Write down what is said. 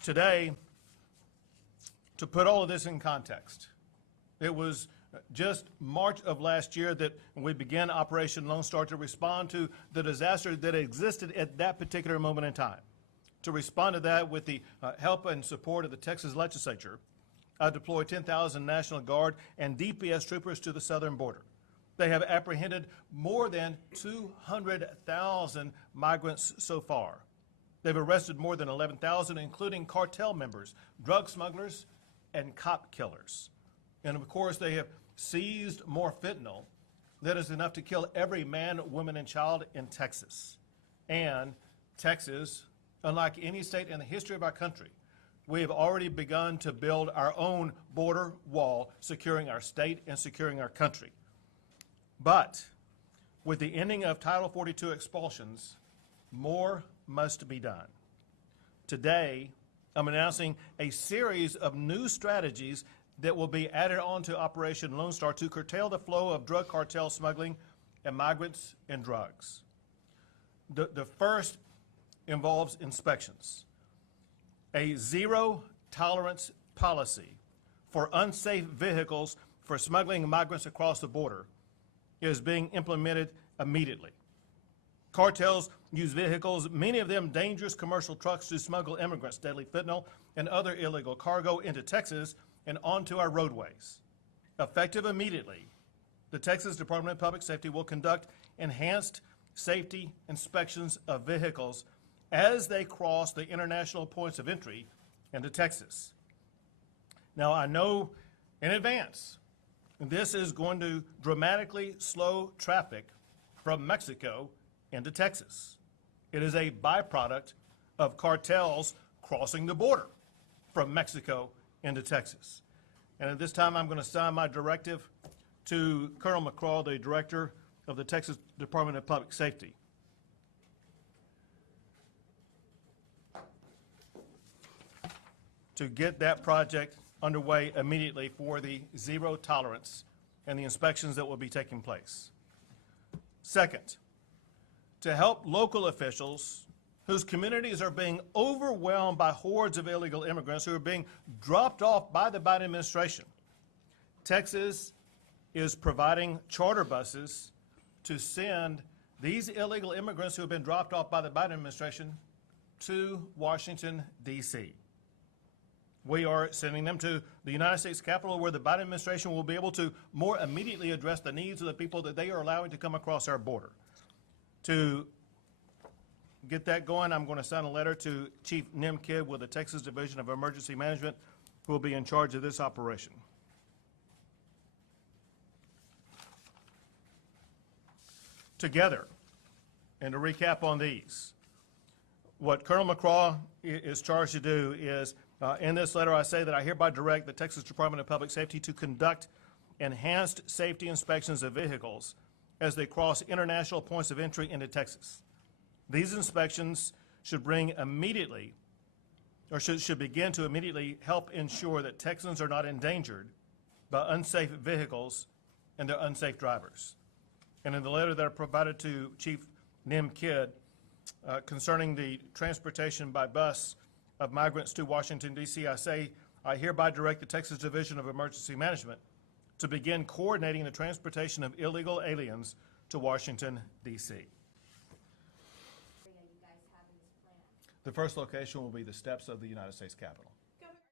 Today, to put all of this in context, it was just March of last year that we began Operation Lone Star to respond to the disaster that existed at that particular moment in time. To respond to that with the help and support of the Texas legislature, I deployed 10,000 National Guard and DPS troopers to the southern border. They have apprehended more than 200,000 migrants so far. They've arrested more than 11,000, including cartel members, drug smugglers, and cop killers. And of course, they have seized more fentanyl that is enough to kill every man, woman, and child in Texas. And Texas, unlike any state in the history of our country, we have already begun to build our own border wall, securing our state and securing our country. But with the ending of Title 42 expulsions, more must be done. Today, I'm announcing a series of new strategies that will be added on to Operation Lone Star to curtail the flow of drug cartel smuggling and migrants and drugs. The first involves inspections. A zero-tolerance policy for unsafe vehicles for smuggling migrants across the border is being implemented immediately. Cartels use vehicles, many of them dangerous commercial trucks, to smuggle immigrants, deadly fentanyl, and other illegal cargo into Texas and onto our roadways. Effective immediately, the Texas Department of Public Safety will conduct enhanced safety inspections of vehicles as they cross the international points of entry into Texas. Now, I know in advance this is going to dramatically slow traffic from Mexico into Texas. It is a byproduct of cartels crossing the border from Mexico into Texas. And at this time, I'm going to sign my directive to Colonel McCraw, the Director of the Texas Department of Public Safety. To get that project underway immediately for the zero tolerance and the inspections that will be taking place. Second, to help local officials whose communities are being overwhelmed by hordes of illegal immigrants who are being dropped off by the Biden administration, Texas is providing charter buses to send these illegal immigrants who have been dropped off by the Biden administration to Washington, D.C. We are sending them to the United States Capitol, where the Biden administration will be able to more immediately address the needs of the people that they are allowing to come across our border. To get that going, I'm going to sign a letter to Chief Nim Kidd with the Texas Division of Emergency Management, who will be in charge of this operation. Together, and to recap on these, what Colonel McCraw is charged to do is, in this letter, I say that I hereby direct the Texas Department of Public Safety to conduct enhanced safety inspections of vehicles as they cross international points of entry into Texas. These inspections should begin to immediately help ensure that Texans are not endangered by unsafe vehicles and their unsafe drivers. And in the letter that I provided to Chief Nim Kidd concerning the transportation by bus of migrants to Washington, D.C., I say, I hereby direct the Texas Division of Emergency Management to begin coordinating the transportation of illegal aliens to Washington, D.C. The first location will be the steps of the United States Capitol.